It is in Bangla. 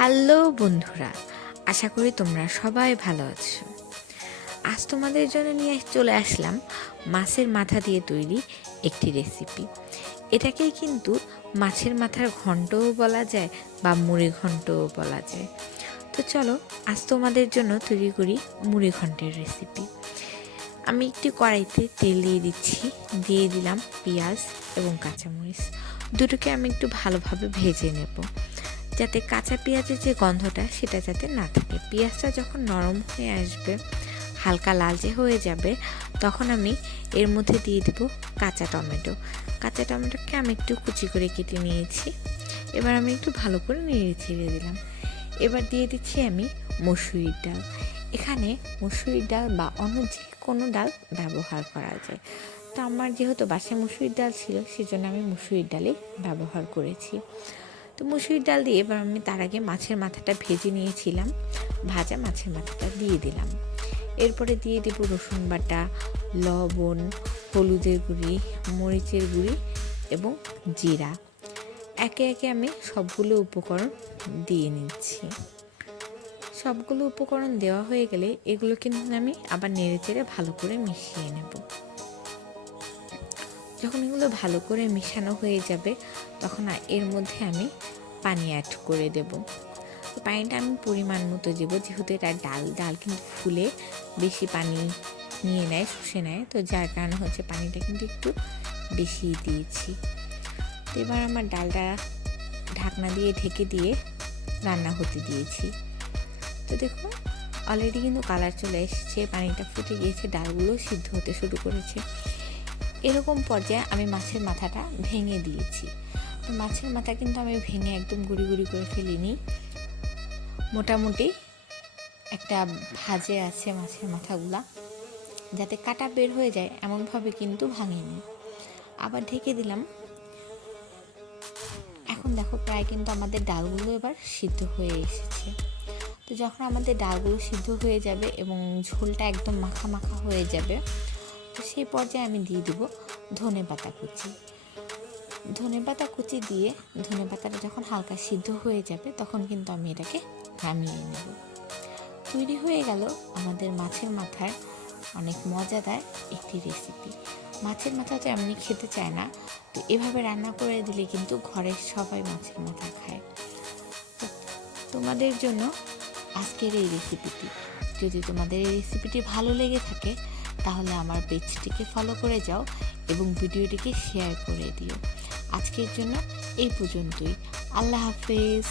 হ্যালো বন্ধুরা, আশা করি তোমরা সবাই ভালো আছো। আজ তোমাদের জন্য নিয়ে চলে আসলাম মাছের মাথা দিয়ে তৈরি একটি রেসিপি। এটাকেই কিন্তু মাছের মাথার ঘন্টও বলা যায় বা মুড়ি ঘন্টও বলা যায়। তো চলো আজ তোমাদের জন্য তৈরি করি মুড়ি ঘন্টের রেসিপি। আমি একটি কড়াইতে তেল দিয়ে দিচ্ছি, দিয়ে দিলাম পেঁয়াজ এবং কাঁচামরিচ। দুটোকে আমি একটু ভালোভাবে ভেজে নেব, যাতে কাঁচা পেঁয়াজের যে গন্ধটা সেটা যাতে না থাকে। পেঁয়াজটা যখন নরম হয়ে আসবে, হালকা লালচে হয়ে যাবে, তখন আমি এর মধ্যে দিয়ে দেব কাঁচা টমেটো। কাঁচা টমেটোকে আমি একটু কুচি করে কেটে নিয়েছি। এবার আমি একটু ভালো করে নেড়ে ছেড়ে দিলাম। এবার দিয়ে দিচ্ছি আমি মসুরির ডাল। এখানে মসুরির ডাল বা অন্য যে কোনো ডাল ব্যবহার করা যায়। তো আমার যেহেতু বাসায় মসুরির ডাল ছিল, সেজন্য আমি মসুরির ডালই ব্যবহার করেছি। তো মসুরির ডাল দিয়ে এবার আমি তার আগে মাছের মাথাটা ভেজে নিয়েছিলাম, ভাজা মাছের মাথাটা দিয়ে দিলাম। এরপরে দিয়ে দেব রসুন বাটা, লবণ, হলুদের গুঁড়ি, মরিচের গুঁড়ি এবং জিরা। একে একে আমি সবগুলো উপকরণ দিয়ে নিচ্ছি। সবগুলো উপকরণ দেওয়া হয়ে গেলে এগুলো কিন্তু আমি আবার নেড়েচেড়ে ভালো করে মিশিয়ে নেব। যখন এগুলো ভালো করে মিশানো হয়ে যাবে, তখন এর মধ্যে আমি পানি অ্যাড করে দেব। পানিটা আমি পরিমাণ মতো দেবো, যেহেতু এটা ডাল কিন্তু ফুলে বেশি পানি নিয়ে নেয়, শুষে নেয়, তো যার কারণে হচ্ছে পানিটা কিন্তু একটু বেশি দিয়েছি। তো এবার আমার ডালটা ঢাকনা দিয়ে ঢেকে দিয়ে রান্না হতে দিয়েছি। তো দেখো অলরেডি কিন্তু কালার চলে এসেছে, পানিটা ফুটে গিয়েছে, ডালগুলো সিদ্ধ হতে শুরু করেছে। এরকম পর্যায়ে আমি মাছের মাথাটা ভেঙে দিয়েছি। তো মাছের মাথা কিন্তু আমি ভেঙে একদম গুঁড়ি গুঁড়ি করে ফেলিনি, মোটামুটি একটা ভাজে আছে মাছের মাথাগুলা, যাতে কাটা বের হয়ে যায় এমনভাবে কিন্তু ভাঙিনি। আবার ঢেকে দিলাম। এখন দেখো প্রায় কিন্তু আমাদের ডালগুলো এবার সিদ্ধ হয়ে এসেছে। তো যখন আমাদের ডালগুলো সিদ্ধ হয়ে যাবে এবং ঝোলটা একদম মাখা মাখা হয়ে যাবে, তো সেই পর্যায়ে আমি দিয়ে দেবো ধনেপাতা কুচি। ধনেপাতা কুচি দিয়ে ধনেপাতাটা যখন হালকা সিদ্ধ হয়ে যাবে, তখন কিন্তু আমি এটাকে নামিয়ে নেব। তৈরি হয়ে গেল আমাদের মাছের মাথার অনেক মজাদার একটি রেসিপি। মাছের মাথা তো এমনি খেতে চায় না, তো এভাবে রান্না করে দিলে কিন্তু ঘরের সবাই মাছের মাথা খায়। তো তোমাদের জন্য আজকের এই রেসিপিটি, যদি তোমাদের এই রেসিপিটি ভালো লেগে থাকে, তাহলে আমার পেজটিকে ফলো করে যাও এবং ভিডিওটিকে শেয়ার করে দিও। আজকের জন্য এই পর্যন্তই। আল্লাহ হাফেজ।